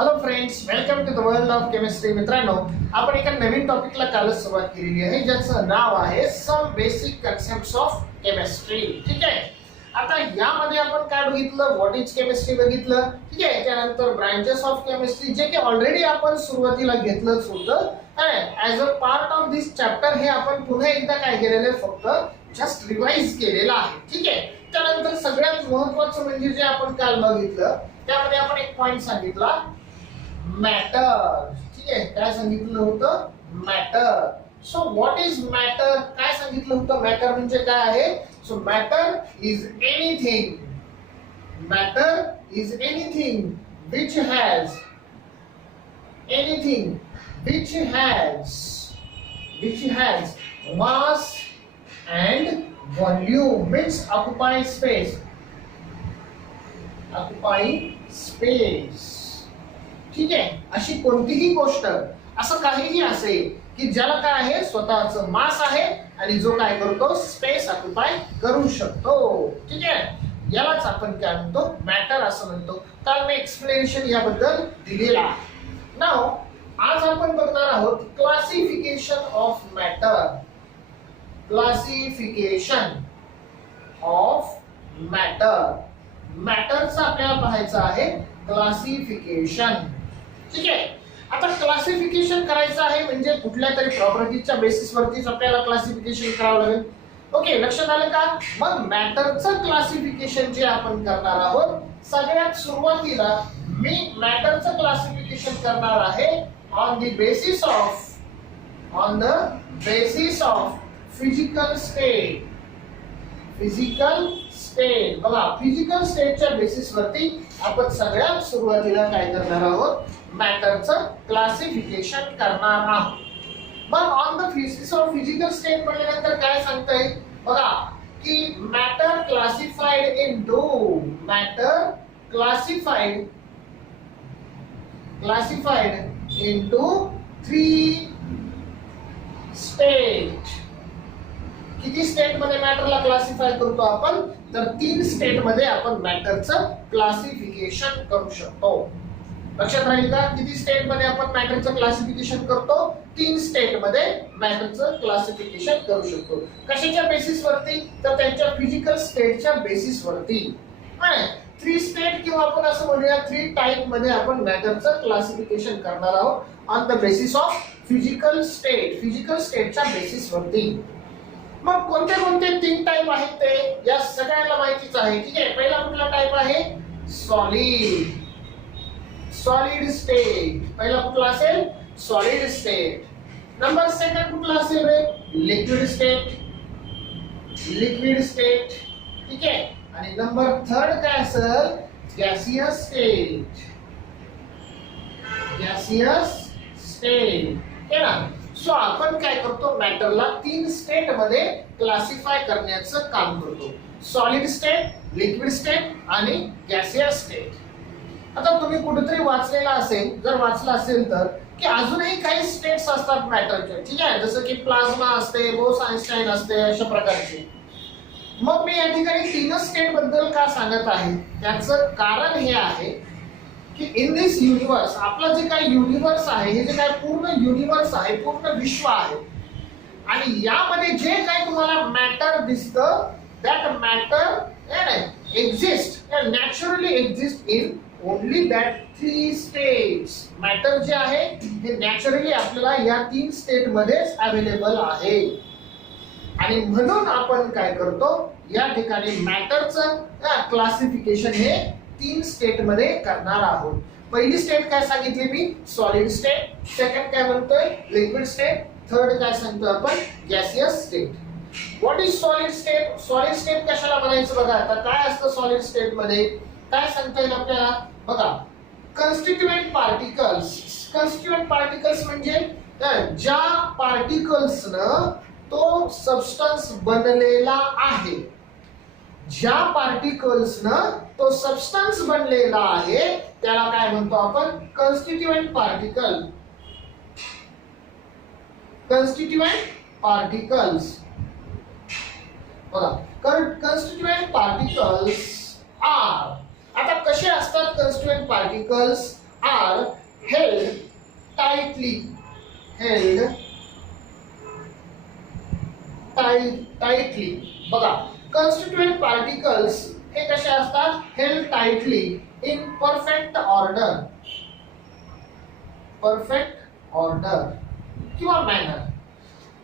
Hello friends, welcome to the world of chemistry. मित्रांनो, आपण एका नवीन टॉपिकला कालच सुरुवात केलेली आहे, ज्याचं नाव आहे some basic concepts of chemistry. ठीक आहे. आता यामध्ये आपण काय बघितलं, व्हॉट इज केमिस्ट्री बघितलं. ठीक आहे. त्यानंतर ब्रांचेस ऑफ केमिस्ट्री, जे की ऑलरेडी आपण सुरुवातीला घेतलंच होतं. As a part of this chapter हे आपण पुन्हा एकदा काय केलेलं, फक्त जस्ट रिवाइज केलेलं आहे. ठीक आहे. त्यानंतर सगळ्यात महत्त्वाचं म्हणजे जे आपण काल बघितलं, त्यामध्ये आपण एक पॉइंट सांगितला, मॅटर. ठीक आहे. काय सांगितलं होतं, matter. So what is matter, काय सांगितलं होतं, मॅटर म्हणजे काय आहे. So matter is anything, matter is anything which has anything which has mass and volume, means occupying space. ठीक आहे. अशी कोणतीही गोष्ट, असं काहीही असेल की ज्याला काय आहे, स्वतःचं मास आहे आणि जो काय करतो, स्पेस ऑक्युपाय करू शकतो. ठीक आहे. यालाच आपण काय म्हणतो, मॅटर असं म्हणतो. काल मी एक्सप्लेनेशन याबद्दल दिलेला आहे. नाव आज आपण बघणार आहोत classification of matter. Classification of matter. मॅटरचं आपल्याला पाहायचं आहे क्लासिफिकेशन. ठीक आहे. आता क्लासिफिकेशन करायचं आहे म्हणजे कुठल्या तरी प्रॉपर्टीच्या बेसिस वरतीच आपल्याला क्लासिफिकेशन करावं लागेल. ओके, लक्षात आलं का. मग मॅटरचं क्लासिफिकेशन जे आपण करणार आहोत, सगळ्यात सुरुवातीला मी मॅटरचं क्लासिफिकेशन करणार आहे on the basis of physical state. बघा, फिजिकल स्टेटच्या बेसिस वरती आपण सगळ्यात सुरुवातीला काय करणार आहोत, मॅटरचं क्लासिफिकेशन करणार आहोत. मग on the basis of physical state म्हटल्यानंतर काय सांगता येईल, बघा की matter classified into 3 state. किती स्टेट मध्ये मॅटरला क्लासिफाय करतो आपण, तर 3 स्टेट मध्ये आपण मॅटरचं क्लासिफिकेशन करू शकतो. लक्षात राहील का, किती स्टेट मध्ये आपण मॅटरचं क्लासिफिकेशन करतो, 3 स्टेट मध्ये मॅटरचं क्लासिफिकेशन करू शकतो. कशाच्या बेसिस वरती, तर त्यांच्या फिजिकल स्टेटच्या बेसिस वरती. 3 स्टेट किंवा आपण असं म्हणूया 3 टाइप मध्ये आपण मॅटरचं क्लासिफिकेशन करणार आहोत on the basis of physical स्टेटच्या बेसिस वरती. मग कोणते कोणते 3 टाइप आहेत ते या सगळ्यांना माहितीच आहे. ठीक आहे. पहिला कुठला टाइप आहे, सॉलिड स्टेट. पहिला कुठला असेल, सॉलिड स्टेट. नंबर सेकंड कुठला असेल रे, लिक्विड स्टेट. ठीक आहे. आणि नंबर थर्ड काय असेल, गॅसियस स्टेट. हे ना. सो आपण काय करतो, मॅटरला 3 स्टेट मध्ये क्लासिफाय करण्याचं काम करतो, सॉलिड स्टेट, लिक्विड स्टेट आणि गॅसियस स्टेट. आता तुम्ही कुठेतरी वाचलेला असेल, जर वाचलं असेल तर, की अजूनही काही स्टेट्स असतात मॅटरचे. ठीक आहे. जसं की प्लाझ्मा असते, बोस-आइन्स्टाईन असते, अशा प्रकारचे. मग मी या ठिकाणी 3 स्टेट बद्दल का सांगत आहे, त्याचं कारण हे आहे की इन दिस युनिवर्स, आपलं जे काही युनिवर्स आहे, हे जे काही पूर्ण युनिवर्स आहे, पूर्ण विश्व आहे, आणि यामध्ये जे काही तुम्हाला मॅटर दिसतं, that matter exist, naturally exist in only that 3 states. Matter जे आहे हे नॅचरली आपल्याला या 3 स्टेट मध्येच अवेलेबल आहे. आणि म्हणून आपण काय करतो, या ठिकाणी मॅटरचं क्लासिफिकेशन हे 3 स्टेट मध्ये करणार आहोत. पहिली स्टेट काय सांगितली मी, सॉलिड स्टेट. सेकंड काय म्हणतोय, लिक्विड स्टेट. थर्ड काय सांगतो आपण, gaseous state. What is solid state. Solid state कशाला म्हणायचं बघा. आता काय असतं सॉलिड स्टेट मध्ये, काय सांगता येईल आपल्याला, बघा, कन्स्टिट्यूएंट पार्टिकल्स म्हणजे ज्या पार्टिकल्सनं तो सबस्टन्स बनलेला आहे, ज्या पार्टिकल्सनं तो सबस्टन्स बनलेला आहे, त्याला काय म्हणतो आपण, कन्स्टिट्यूएंट पार्टिकल्स. बघा, कन्स्टिट्यूएंट पार्टिकल्स आर. आता कसे असतात constituent particles, are held tightly tightly बघा constituent particles हे कसे असतात held tightly in perfect order किंवा manner.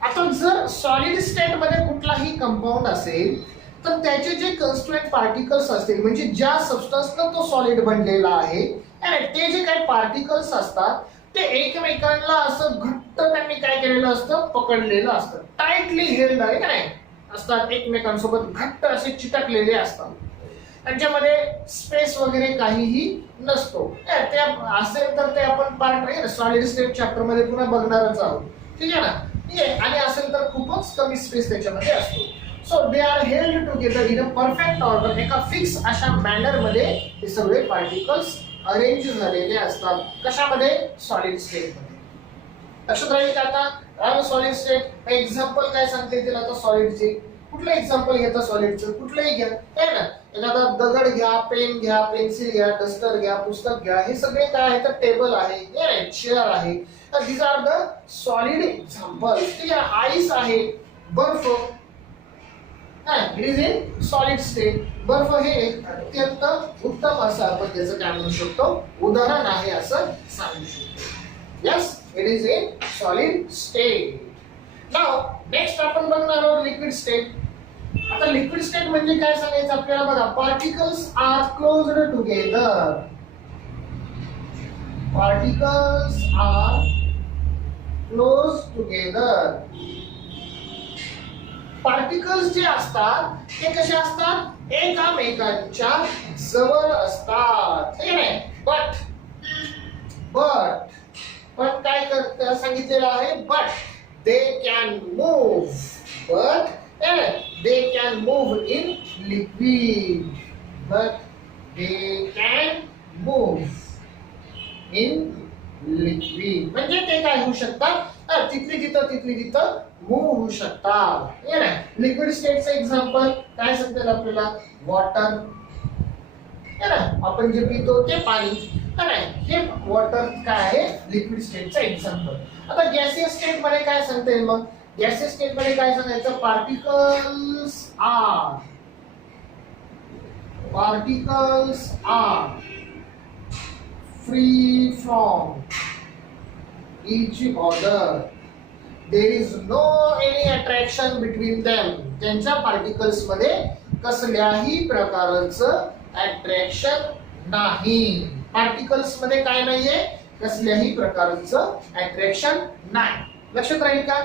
आता जर सॉलिड स्टेट मध्ये कुठलाही कंपाऊंड असेल तर त्याचे जे कन्स्टिट्यूएंट पार्टिकल्स असतील म्हणजे ज्या सबस्टन्सनं तो सॉलिड बनलेला आहे आणि ते जे काही पार्टिकल्स असतात ते एकमेकांना असं घट्ट त्यांनी काय केलेलं असतं पकडलेलं असतं टाइटली हेल्ड आहे का नाही असतात एकमेकांसोबत घट्ट असे चिटकलेले असतात त्यांच्यामध्ये स्पेस वगैरे काहीही नसतो ते असेल तर ते आपण पार्ट सॉलिड स्टेट चॅप्टर मध्ये पुन्हा बघणारच आहोत ठीक आहे ना आणि असेल तर खूपच कमी स्पेस त्याच्यामध्ये असतो so they are held together in a perfect order एका फिक्स अशा मॅनर मध्ये हे सगळे पार्टिकल्स अरेंज झालेले असतात कशामध्ये सॉलिड स्टेट मध्ये लक्षात राहील का आता सॉलिड स्टेट एक्झाम्पल काय सांगते तिला आता सॉलिडचे कुठलं एक्झाम्पल घेता सॉलिडचं कुठलंही घ्या आहे ना एखादा दगड घ्या पेन घ्या पेन्सिल घ्या डस्टर घ्या पुस्तक घ्या हे सगळे काय आहे तर टेबल आहे चेअर आहे these are the solid example ठीक आहे आईस आहे बर्फ it is in solid state बर्फ हे एक अत्यंत उत्तम असं आपण त्याचं काय म्हणू शकतो उदाहरण आहे असं सांगू शकतो yes it is in solid state now next आपण बघणार आहोत लिक्विड स्टेट आता लिक्विड स्टेट म्हणजे काय सांगायचं आपल्याला बघा particles are closed together particles are close together particles जे असतात ते कसे असतात एकामेकांच्या जवळ असतात ठीक आहे बट काय करता सांगितलेलं आहे but they can move in liquid but they can move in liquid म्हणजे ते काय होऊ शकतात तिथली तिथं मूव्ह होऊ शकतात हे ना लिक्विड स्टेटचं एक्झाम्पल काय सांगतात आपल्याला वॉटर है ना आपण जे पितो ते पाणी हे वॉटर काय आहे लिक्विड स्टेटचं एक्झाम्पल आता गॅसियस स्टेट मध्ये काय सांगता येईल मग गॅसियस स्टेट मध्ये काय सांगायचं particles are free from each other there is no any attraction between them त्यांच्या पार्टिकल्स मध्ये कसल्याही प्रकारचं अट्रॅक्शन नाही पार्टिकल्स मध्ये काय नाहीये कसल्याही प्रकारचं अट्रॅक्शन नाही लक्षात राहील का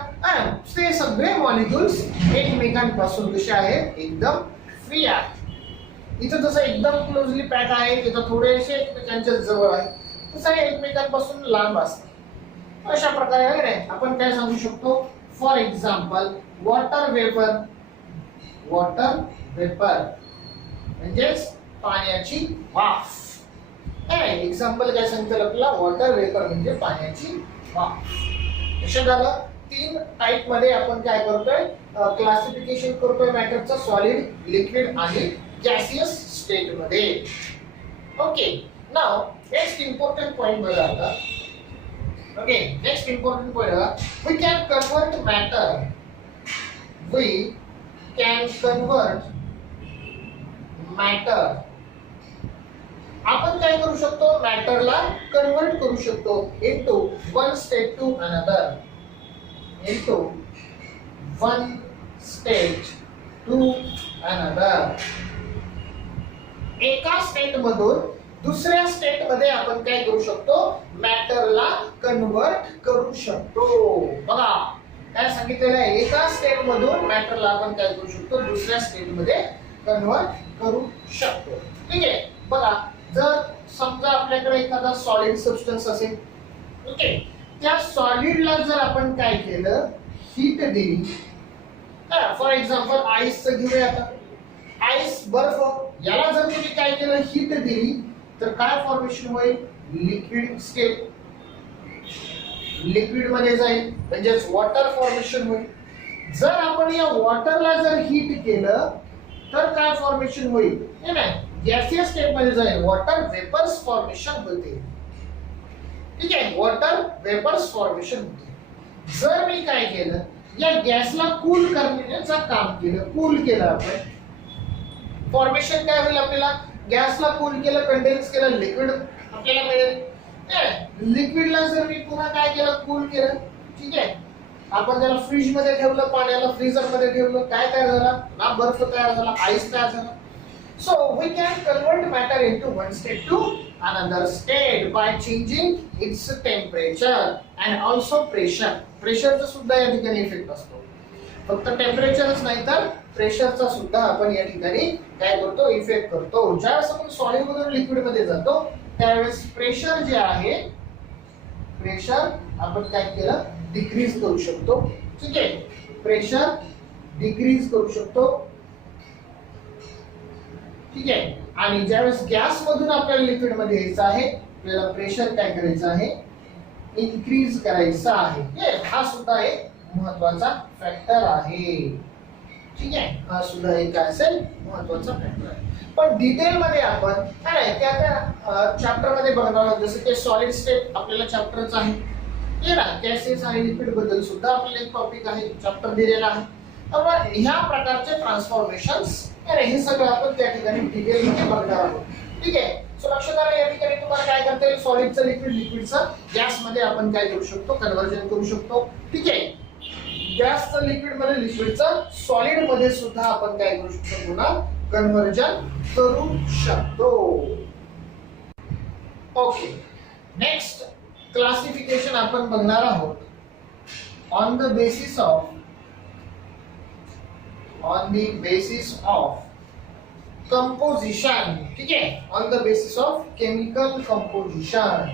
ते सगळे मॉलिक्युल्स एकमेकांपासून कसे आहेत एकदम फ्री आहेत इथं जसं एकदम क्लोजली पॅक आहे तिथं थोडेसे एकमेकांच्या जवळ आहे तसं एकमेकांपासून लांब असतं अशा प्रकारे आपण काय सांगू शकतो फॉर एक्झाम्पल वॉटर वेपर म्हणजेच पाण्याची वाफ एक्झाम्पल काय सांगतात आपल्याला वॉटर वेपर म्हणजे पाण्याची वाफ लक्षात झालं तीन टाइप मध्ये आपण काय करतोय क्लासिफिकेशन करतोय मॅटरचं सॉलिड लिक्विड आणि गॅसियस स्टेट मध्ये okay now next important point बघा आता okay next important point we can convert matter आपण काय करू शकतो मॅटरला कन्वर्ट करू शकतो into one state to another एका स्टेट मधून दुसऱ्या स्टेट मध्ये आपण काय करू शकतो मॅटरला कन्वर्ट करू शकतो बघा काय सांगितलेलं आहे एका स्टेट मधून मॅटरला आपण काय करू शकतो दुसऱ्या स्टेट मध्ये कन्वर्ट करू शकतो ठीक आहे बघा जर समजा आपल्याकडे एखादा सॉलिड सबस्टन्स असेल ओके त्या सॉलिडला जर आपण काय केलं हीट दिली फॉर एक्झाम्पल आईसचं घेऊया आता आईस बर्फ याला जर तुम्ही काय केलं हीट दिली तर काय फॉर्मेशन होईल लिक्विड स्टेट लिक्विड मध्ये जाईल म्हणजेच वॉटर फॉर्मेशन होईल जर आपण या वॉटरला जर हीट केलं तर काय फॉर्मेशन होईल हे ना गॅसियस स्टेट मध्ये जाईल वॉटर वेपर्स फॉर्मेशन होते ठीक आहे, वॉटर वेपर्स फॉर्मेशन होते. जर मी काय केलं, या गॅसला कूल करण्याचं काम केलं, कूल केलं आपण, फॉर्मेशन काय होईल, आपल्याला गॅसला कूल केलं, कंडेन्स केलं, लिक्विड आपल्याला मिळेल. लिक्विडला जर मी पुन्हा काय केलं, कूल केलं, ठीक आहे, आपण त्याला फ्रीज मध्ये ठेवलं, पाण्याला फ्रीजर मध्ये ठेवलं, काय तयार झाला ना, बर्फ तयार झाला, आईस तयार झाला. So we can convert matter into one state to another state by changing its temperature and also pressure. प्रेशरचा सुद्धा या ठिकाणी इफेक्ट असतो. फक्त टेम्परेचरच नाही तर प्रेशरचा सुद्धा आपण या ठिकाणी काय करतो, इफेक्ट करतो. ज्यावेळेस आपण सॉलिड मधून लिक्विड मध्ये जातो त्यावेळेस प्रेशर जे आहे, प्रेशर आपण काय केलं, डिक्रीज करू शकतो. ठीक आहे, प्रेशर डिक्रीज करू शकतो. ठीक आहे, आणि ज्यावेळेस गॅस मधून आपल्याला लिक्विड मध्ये यायचं आहे, आपल्याला प्रेशर काय करायचं आहे, इन्क्रीज करायचा आहे. हा सुद्धा एक महत्वाचा फॅक्टर आहे. ठीक आहे, हा सुद्धा एक काय असेल, महत्वाचा फॅक्टर आहे. पण डिटेल मध्ये आपण काय त्या चॅप्टर मध्ये बघणार आहोत. जसं की सॉलिड स्टेट आपल्याला चॅप्टरच आहे, हे ना, गॅसेस आणि लिक्विड बद्दल सुद्धा आपल्याला एक टॉपिक आहे, चॅप्टर दिलेला आहे. तर ह्या प्रकारचे ट्रान्सफॉर्मेशन्स हे सगळं आपण त्या ठिकाणी डिटेल मध्ये बघणार आहोत. ठीक आहे, सो लक्षात आलं, या ठिकाणी तुम्हाला काय करता येईल, सॉलिडचं लिक्विड, लिक्विडचं गॅस मध्ये आपण काय करू शकतो, कन्व्हर्जन करू शकतो. ठीक आहे, गॅसचं लिक्विड मध्ये, लिक्विडचं सॉलिड मध्ये सुद्धा आपण काय करू शकतो, पुन्हा कन्व्हर्जन करू शकतो. ओके, नेक्स्ट क्लासिफिकेशन आपण बघणार आहोत on the basis of composition. ठीक है, on the basis of chemical composition.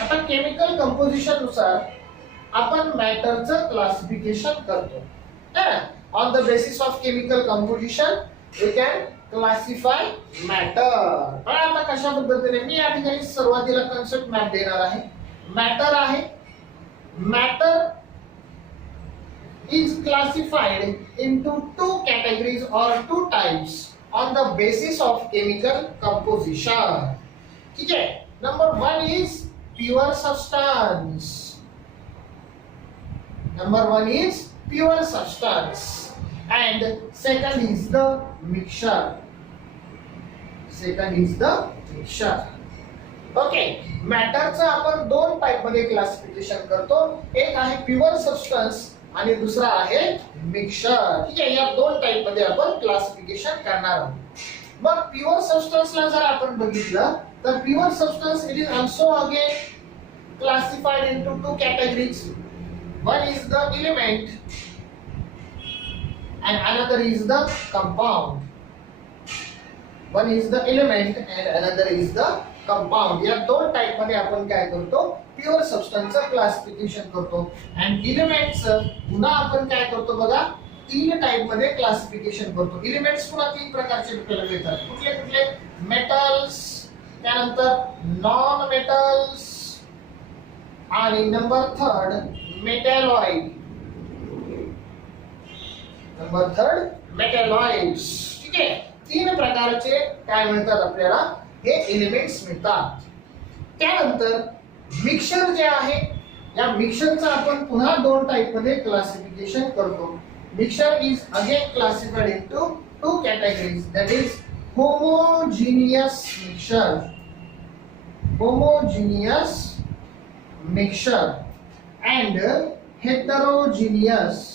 आता केमिकल कंपोजिशन नुसार आपण मॅटरचं क्लासिफिकेशन करतो. On the basis of chemical composition we can classify matter. पण आता कशा पद्धतीने, मी या ठिकाणी सुरुवातीला कन्सेप्ट मॅप देणार आहे. मॅटर आहे, matter is classified into two categories or two types on the basis of chemical composition. ठीक है, number one is pure substance. And second is the mixture. Okay, मॅटरचं आपण दोन टाइप मध्ये क्लासिफिकेशन करतो. एक आहे प्युअर सबस्टन्स आणि दुसरा आहे मिक्सचर. ठीक आहे, या दोन टाइप मध्ये आपण क्लासिफिकेशन करणार आहोत. मग प्युअर सबस्टन्सला जर आपण बघितलं तर pure substance it is also again classified into two categories. One is the element and another is the compound. One is the element and another is the compound. या दोन टाइप मध्ये आपण काय करतो, प्युअर सबस्टन्सचं क्लासिफिकेशन करतो. आणि एलिमेंट्सचं पुन्हा आपण काय करतो बघा, तीन टाइप मध्ये क्लासिफिकेशन करतो. एलिमेंट्स पुन्हा तीन प्रकारचे आपल्याला मिळतात. कुठले कुठले, मेटल्स, त्यानंतर नॉन मेटल्स आणि नंबर थर्ड मेटॅलॉइड. ठीक आहे, तीन प्रकारचे काय मिळतात आपल्याला, हे एलिमेंट्स मिळतात. त्यानंतर मिक्सचर जे आहे, या मिक्सचरचं आपण पुन्हा दोन टाइप मध्ये क्लासिफिकेशन करतो. Mixture is again classified into two categories, that is homogeneous mixture and heterogeneous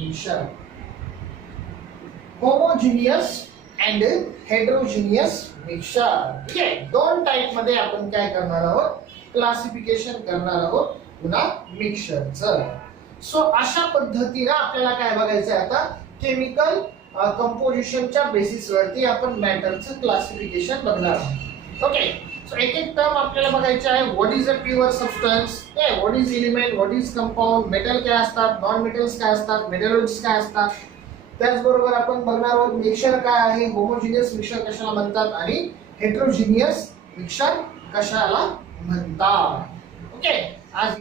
mixture. Homogeneous and heterogeneous mixture. ठीक आहे, दोन टाइप मध्ये आपण काय करणार आहोत, क्लासिफिकेशन करणार आहोत पुन्हा मिक्सचरचं. सो अशा पद्धतीने आपल्याला काय बघायचं आहे, आता केमिकल कंपोजिशनच्या बेसिस वरती आपण मॅटरचं क्लासिफिकेशन बघणार आहोत. ओके, सो एक एक टर्म आपल्याला बघायचे आहे. What is a pure substance, what is element, what is compound, metal काय असतात, नॉन मेटल्स काय असतात, मेटॅलॉइड्स काय असतात. त्याचबरोबर आपण बघणार आहोत मिक्सचर काय आहे, होमोजेनियस मिक्सचर कशाला म्हणतात आणि हेटेरोजेनियस मिक्सचर कशाला म्हणतात. ओके, आज